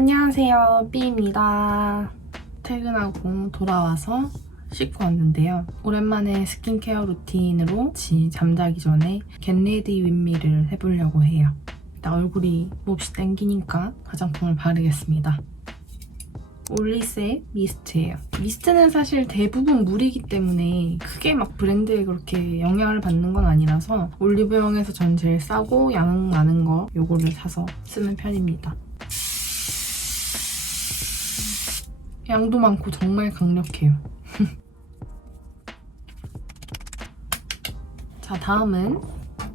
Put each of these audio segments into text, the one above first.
안녕하세요, B입니다. 퇴근하고 돌아와서 씻고 왔는데요. 오랜만에 스킨케어 루틴으로 잠자기 전에 겟레디 윗미를 해보려고 해요. 일단 얼굴이 몹시 땡기니까 화장품을 바르겠습니다. 올리세 미스트예요. 미스트는 사실 대부분 물이기 때문에 크게 막 브랜드에 그렇게 영향을 받는 건 아니라서 올리브영에서 전 제일 싸고 양 많은 거 요거를 사서 쓰는 편입니다. 양도 많고 정말 강력해요. 자, 다음은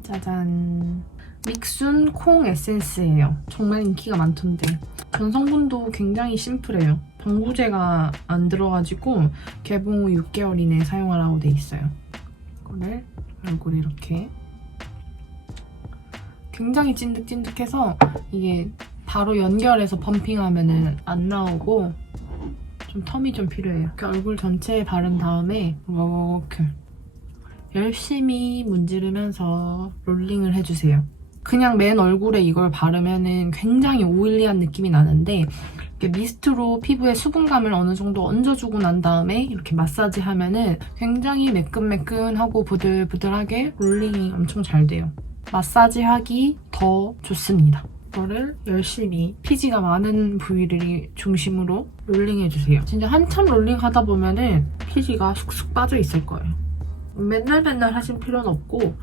짜잔! 믹순 콩 에센스예요. 정말 인기가 많던데 전성분도 굉장히 심플해요. 방부제가 안 들어가지고 개봉 후 6개월 이내에 사용하라고 돼 있어요. 이거를 얼굴에 이렇게 굉장히 찐득찐득해서 이게 바로 연결해서 펌핑하면 안 나오고 좀 텀이 좀 필요해요. 이렇게 얼굴 전체에 바른 다음에 이렇게 열심히 문지르면서 롤링을 해주세요. 그냥 맨 얼굴에 이걸 바르면 굉장히 오일리한 느낌이 나는데 이렇게 미스트로 피부에 수분감을 어느 정도 얹어주고 난 다음에 이렇게 마사지하면 굉장히 매끈매끈하고 부들부들하게 롤링이 엄청 잘 돼요. 마사지하기 더 좋습니다. 이거를 열심히 피지가 많은 부위를 중심으로 롤링해주세요. 진짜 한참 롤링하다 보면 피지가 쑥쑥 빠져 있을 거예요. 맨날 하실 필요는 없고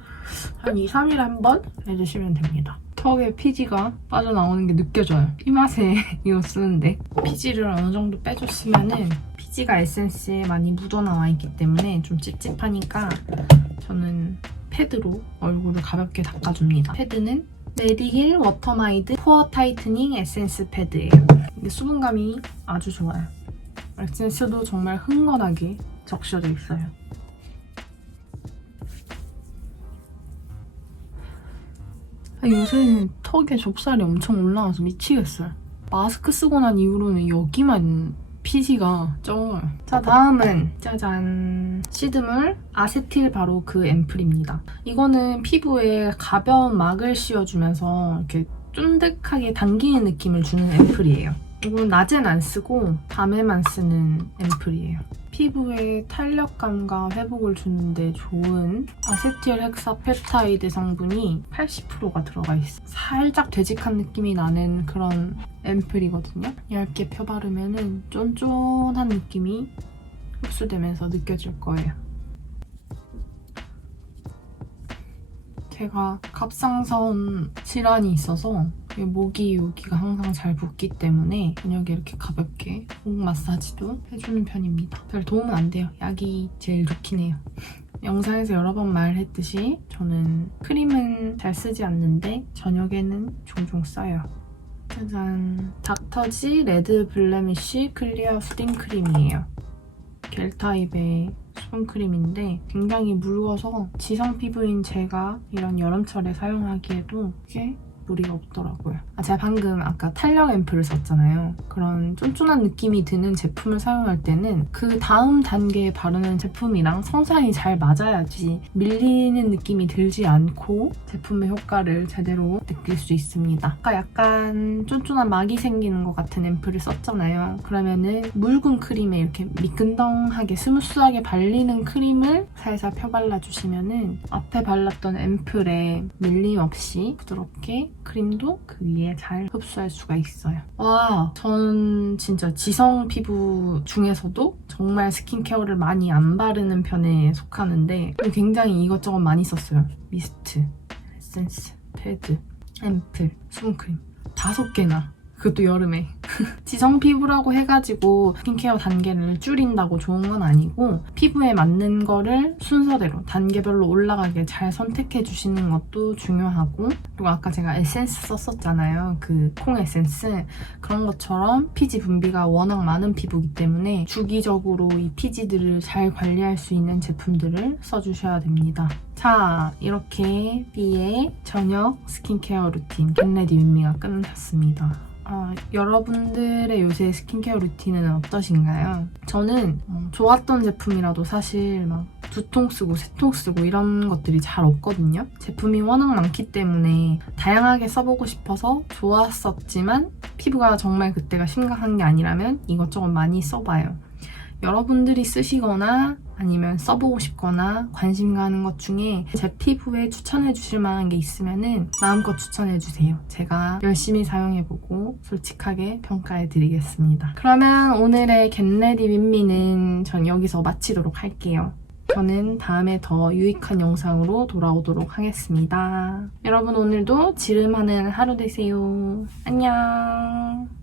한 2, 3일에 한 번 해주시면 됩니다. 턱에 피지가 빠져나오는 게 느껴져요. 이 맛에 이거 쓰는데 피지를 어느 정도 빼줬으면 피지가 에센스에 많이 묻어나와 있기 때문에 좀 찝찝하니까 저는 패드로 얼굴을 가볍게 닦아줍니다. 패드는 메디힐 워터마이드 포어 타이트닝 에센스 패드예요. 이게 수분감이 아주 좋아요. 에센스도 정말 흥건하게 적셔져 있어요. 요새 턱에 좁쌀이 엄청 올라와서 미치겠어요. 마스크 쓰고 난 이후로는 여기만 피지가 쪄요. 자, 다음은 짜잔! 시드물 아세틸 바로 그 앰플입니다. 이거는 피부에 가벼운 막을 씌워주면서 이렇게 쫀득하게 당기는 느낌을 주는 앰플이에요. 이건 낮엔 안 쓰고 밤에만 쓰는 앰플이에요. 피부에 탄력감과 회복을 주는데 좋은 아세틸 헥사펩타이드 성분이 80%가 들어가 있어요. 살짝 되직한 느낌이 나는 그런 앰플이거든요. 얇게 펴바르면 쫀쫀한 느낌이 흡수되면서 느껴질 거예요. 제가 갑상선 질환이 있어서 목이 여기가 항상 잘 붓기 때문에 저녁에 이렇게 가볍게 목 마사지도 해주는 편입니다. 별 도움은 안 돼요. 약이 제일 좋긴 해요. 영상에서 여러 번 말했듯이 저는 크림은 잘 쓰지 않는데 저녁에는 종종 써요. 짜잔! 닥터지 레드 블레미쉬 클리어 수딩 크림이에요. 겔 타입의 수분크림인데 굉장히 묽어서 지성 피부인 제가 이런 여름철에 사용하기에도 꽤 무리가 없더라고요. 제가 방금 아까 탄력 앰플을 썼잖아요. 그런 쫀쫀한 느낌이 드는 제품을 사용할 때는 그 다음 단계에 바르는 제품이랑 성상이 잘 맞아야지 밀리는 느낌이 들지 않고 제품의 효과를 제대로 느낄 수 있습니다. 아까 약간 쫀쫀한 막이 생기는 것 같은 앰플을 썼잖아요. 그러면은 묽은 크림에 이렇게 미끈덩하게 스무스하게 발리는 크림을 살살 펴발라주시면은 앞에 발랐던 앰플에 밀림 없이 부드럽게 크림도 그 위에 잘 흡수할 수가 있어요. 와, 전 진짜 지성 피부 중에서도 정말 스킨케어를 많이 안 바르는 편에 속하는데 굉장히 이것저것 많이 썼어요. 미스트, 에센스, 패드, 앰플, 수분크림 5개나. 그것도 여름에. 지성 피부라고 해가지고 스킨케어 단계를 줄인다고 좋은 건 아니고 피부에 맞는 거를 순서대로 단계별로 올라가게 잘 선택해 주시는 것도 중요하고 그리고 아까 제가 에센스 썼었잖아요. 그 콩 에센스. 그런 것처럼 피지 분비가 워낙 많은 피부이기 때문에 주기적으로 이 피지들을 잘 관리할 수 있는 제품들을 써주셔야 됩니다. 자, 이렇게 B의 저녁 스킨케어 루틴 겟레디 윗미가 끝났습니다. 여러분들의 요새 스킨케어 루틴은 어떠신가요? 저는 좋았던 제품이라도 사실 막 두 통 쓰고 세 통 쓰고 이런 것들이 잘 없거든요. 제품이 워낙 많기 때문에 다양하게 써보고 싶어서 좋았었지만 피부가 정말 그때가 심각한 게 아니라면 이것저것 많이 써봐요. 여러분들이 쓰시거나 아니면 써보고 싶거나 관심 가는 것 중에 제 피부에 추천해 주실 만한 게 있으면 마음껏 추천해 주세요. 제가 열심히 사용해보고 솔직하게 평가해 드리겠습니다. 그러면 오늘의 겟레디 윈미는 전 여기서 마치도록 할게요. 저는 다음에 더 유익한 영상으로 돌아오도록 하겠습니다. 여러분 오늘도 지름하는 하루 되세요. 안녕.